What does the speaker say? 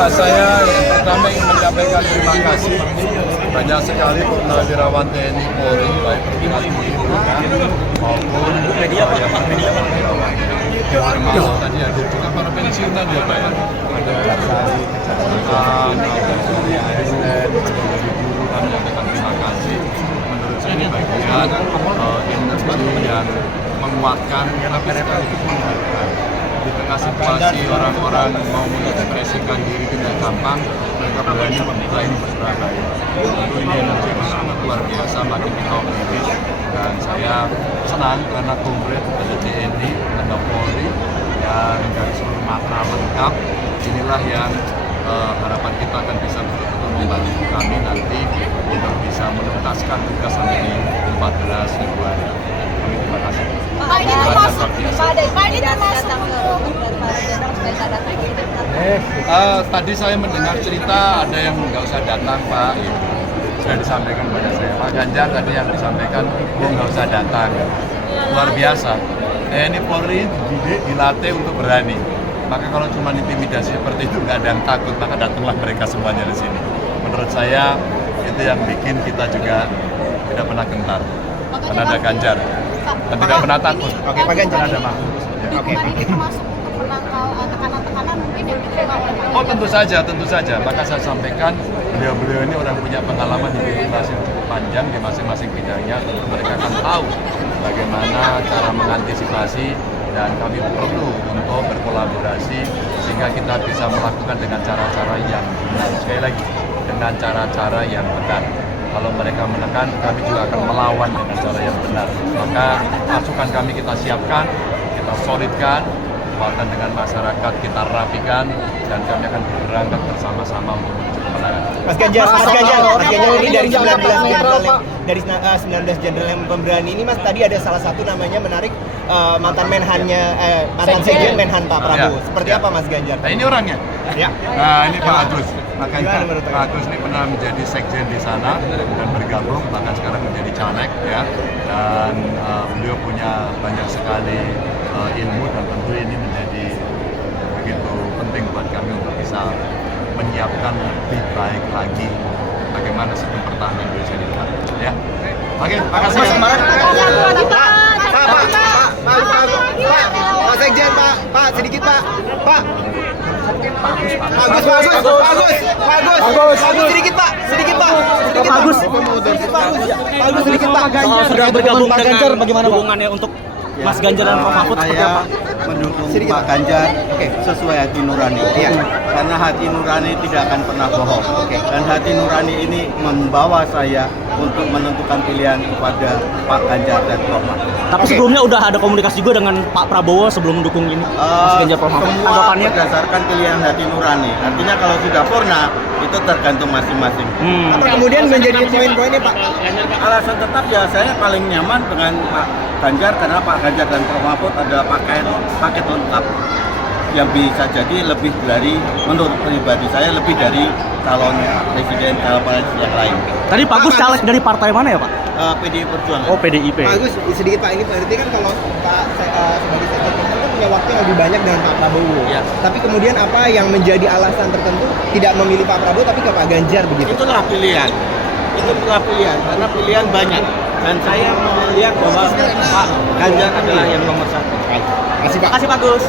Ya, saya yang pertama ingin menyampaikan terima kasih banyak sekali purnawirawan TNI Polri, baik perwira tinggi maupun yang purnawirawan. Termasuk tadi ada juga para pensiunan ya Pak ya. Ada Sari, Kecamatan, ada ASN, guru kami menyampaikan terima kasih. Menurut saya ini bagian energi yang menguatkan, tapi sekaligus menghargai. Di tengah situasi orang-orang mau mengekspresikan diri tidak gampang, mereka berani membuka ini ke Surabaya. Tentu ini energi yang sangat luar biasa, makin kita optimis. Dan saya senang karena komplit dari TNI, tenaga Polri, dan dari seluruh matra lengkap. Inilah yang harapan kita akan bisa betul-betul membantu kami nanti untuk bisa menuntaskan tugas sampai di 14 Februari. Kami terima kasih. Pak, ini termasuk tadi saya mendengar cerita ada yang nggak usah datang Pak, sudah disampaikan kepada saya. Pak Ganjar tadi yang disampaikan, nggak usah datang. Luar biasa. TNI Polri dididik, dilatih untuk berani. Maka kalau cuma intimidasi seperti itu nggak ada yang takut, maka datanglah mereka semuanya di sini. Menurut saya itu yang bikin kita juga tidak pernah gentar. Karena ada Ganjar dan tidak pernah takut. Oke, Pak Ganjar ada makhluk. Oke. Ini termasuk untuk menangkal tekanan-tekanan mungkin yang diterima oleh Pak. Oh tentu saja. Maka saya sampaikan beliau-beliau ini orang punya pengalaman di birokrasi yang cukup panjang di masing-masing bidangnya. Tentu mereka akan tahu bagaimana cara mengantisipasi dan kami perlu untuk berkolaborasi sehingga kita bisa melakukan dengan cara-cara yang benar. Sekali lagi dengan cara-cara yang benar. Kalau mereka menekan, kami juga akan melawan dengan cara yang benar. Maka masukan kami kita siapkan, kita solidkan, kekuatan dengan masyarakat kita rapikan, dan kami akan bergerak bersama-sama untuk menuju kemenangan. Mas Ganjar ini dari 19 jenderal yang pemberani ini, Mas, tadi ada salah satu namanya menarik mantan Menhannya, mantan Sekjen Menhan Pak Prabowo. Seperti apa Mas Ganjar? Nah ini orangnya. Ya. Nah ini Pak Agus. Makanya Gimana, Pak Agus ini pernah menjadi sekjen di sana dan bergabung, bahkan sekarang menjadi caleg ya. Dan beliau punya banyak sekali ilmu dan tentu ini menjadi begitu penting buat kami untuk bisa menyiapkan lebih baik lagi bagaimana sistem pertahanan Indonesia di depan. Ya. Oke, makasih. Pak Sekjen, Pak, sedikit Pak. Agus, sedikit Pak. Sudah bergabung dengan bagaimana hubungannya untuk Mas Ganjar dan Pak Mahfud seperti apa? Mendukung Pak Ganjar sesuai hati nurani. Karena hati nurani tidak akan pernah bohong. Dan hati nurani ini membawa saya untuk menentukan pilihan kepada Pak Ganjar dan Prof Mahfud. Tapi sebelumnya udah ada komunikasi juga dengan Pak Prabowo sebelum mendukung ini Mas Ganjar Prof Mahfud. Semua berdasarkan pilihan hati nurani. Artinya kalau sudah purna itu tergantung masing-masing. Apa kemudian menjadi poin-poinnya Pak? Alasan tetap ya saya paling nyaman dengan Pak Ganjar karena Pak Ganjar dan Prof Mahfud ada paket lengkap yang bisa jadi lebih dari, menurut pribadi saya, lebih dari calon presiden yang lain. Tadi Pak Agus caleg dari partai mana ya Pak? PDI Perjuangan. Oh PDIP. Pak Agus, sedikit Pak, ini berarti kan kalau Pak sebagai sekjen kan punya waktu yang lebih banyak dengan Pak Prabowo. Ya. Tapi kemudian apa yang menjadi alasan tertentu tidak memilih Pak Prabowo tapi ke Pak Ganjar begitu? Itulah pilihan. Karena pilihan banyak. Dan saya melihat bahwa Pak Ganjar adalah yang nomor satu. Terima kasih Pak. Terima kasih Pak Agus.